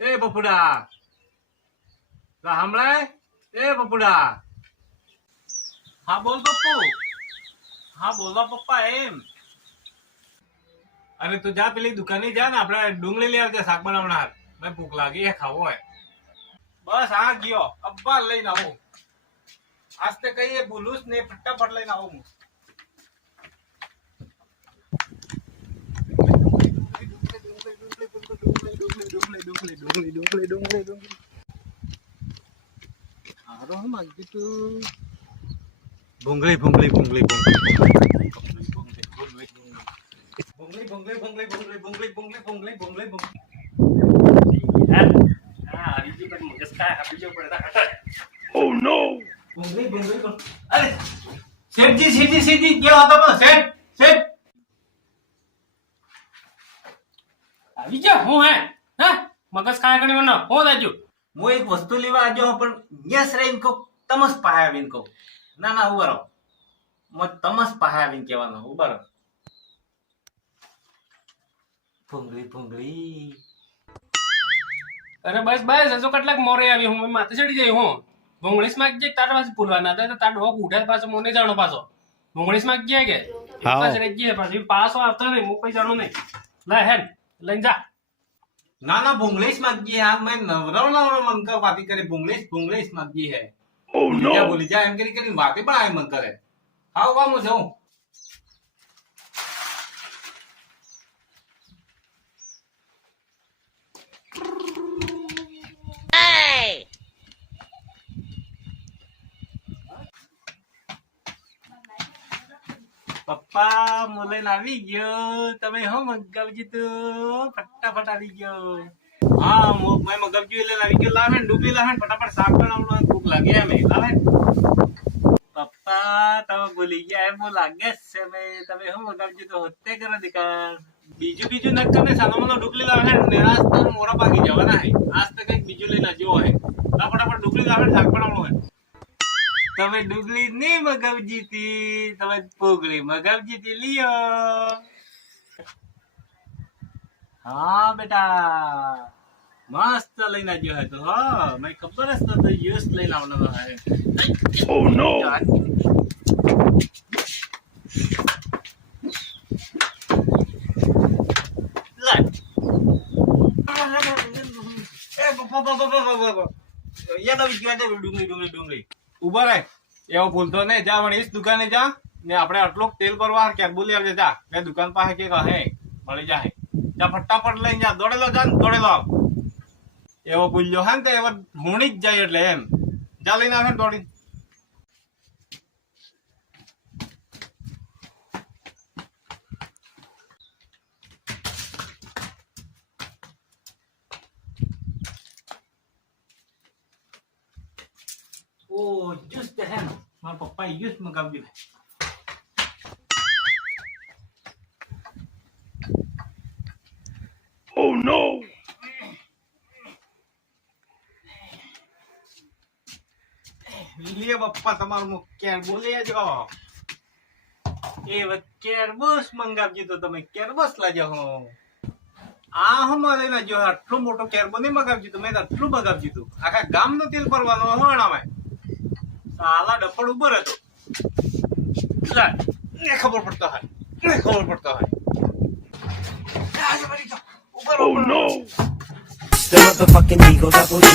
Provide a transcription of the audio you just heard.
એ બપુડા હમણાં એ બપુડા. હા બોલ પપ્પુ. હા બોલો પપ્પા. એમ અરે તું જા પેલી દુકાને જા ને, આપડે ડુંગળી લઈ આવજે શાક બનાવનાર. ભાઈ ભૂખ લાગી હે, ખાવો હોય. બસ આ ગયો અબ્બા લઈને આવું. આજ તો કઈ ભૂલું જ ને, ફટાફટ લઈને આવું હું. ભૂંગળી ભૂંગળી ભૂંગળી Oh no! અરે શેઠજી સીધી સીધી કેવો હતો પણ શેઠ શેઠ આવી ગયો હું હે હા મગજ ખાય કરી મને હો દાજુ હું એક વસ્તુ લેવા આજો પણ યસ રહીને કહું તમસ પાસે આવીને કહું. ના ના ઉભા રહો, તમસ પાસે આવીને કહેવાનો ઉભા રહો. ભૂંગળી ભૂંગળી. અરે બસ બસ હજુ કેટલાક મોરે આવી હું માથે ચડી જઈ હું ભોંગળીસ માં જે તાર પાસે પુલવાના હતા તો તાર ડોક ઉઠ્યા પાછો મને જાણો પાછો ભોંગળીસ માં ગયા કે પાછો રહી ગયા પાછો પાછો આવતો નહીં હું કઈ જાણો નહીં. લે હેડ લઈને જા. ના ના ભૂંગળીશ માંગી આ મેં નવરો મંકા વાતી કરે ભૂંગળીશ માંગી હે. ઓ નો બોલી જા એમ કરી વાતે પણ આય મન કરે. આવ વામો જાઉં. પપ્પા મોલે આવી ગયો. તમે હો મગાવજી તું ફટાફટ આવી ગયો. હા મેં મગાવજી એટલે આવી ગયો. લાવે ડૂબી લાવે ફટાફટ શાક બનાવવાનું ભૂખ લાગે એમ લાવે. પપ્પા તમે ભૂલી ગયા એમ લાગે છે મેં. તમે હો મગાવજી તો હોતે કરે દીકર. બીજું ન કરે સાનો ડુબલી લાવે ને આજ તો મોરા પાકી જવાના હે. આજ તો કઈક બીજું લઈને જો હે. ફટાફટ ડુબલી લાવે શાક બનાવવાનું હોય. તમે ડુગલી નહીં મગાવજી હતી, તમે પોગળી મગાવજી હતી. લિયો હા બેટા મસ્ત લઈને આવ્યો હતો. હા મને ખબર જ નતો યુસ લઈને આવવાનો હે. ઓ નો ડુંગળી ઉભા રહે. એવો ભૂલતો નહીં. જા વણીશ દુકાને જા ને આપણે આટલું તેલ ભરવા કેરબુ લઈ આવજે. જા એ દુકાન પાસે કે કહે મળી જાય. જા ફટાફટ લઈને જા. દોડેલો જા ને દોડેલો આવ. એવો ભૂલ્યો હે ને તો એવો ભૂણી જ જાય એટલે એમ. જા લઈને આવે ને દોડી. ઓ જ્યુસ તો હે ને મારા પપ્પાએ જ્યુસ મગાવ્યું. Oh no! લે પપ્પા તમારું કેર બોલી આજો. એ કેરબસ મંગાવજો તો તમે કેરબસ લાજો. હો આ હમ લઈને જો આટલું મોટો કેરબો નહીં મગાવજો તો મેં આટલું મગાવજો તું. આખા ગામ નો તેલ ભરવાનો હોય. સાલા ડફડ ઉભો રહેતો. ખબર પડતો હોય. Oh no! The motherfucking Eagle Double G.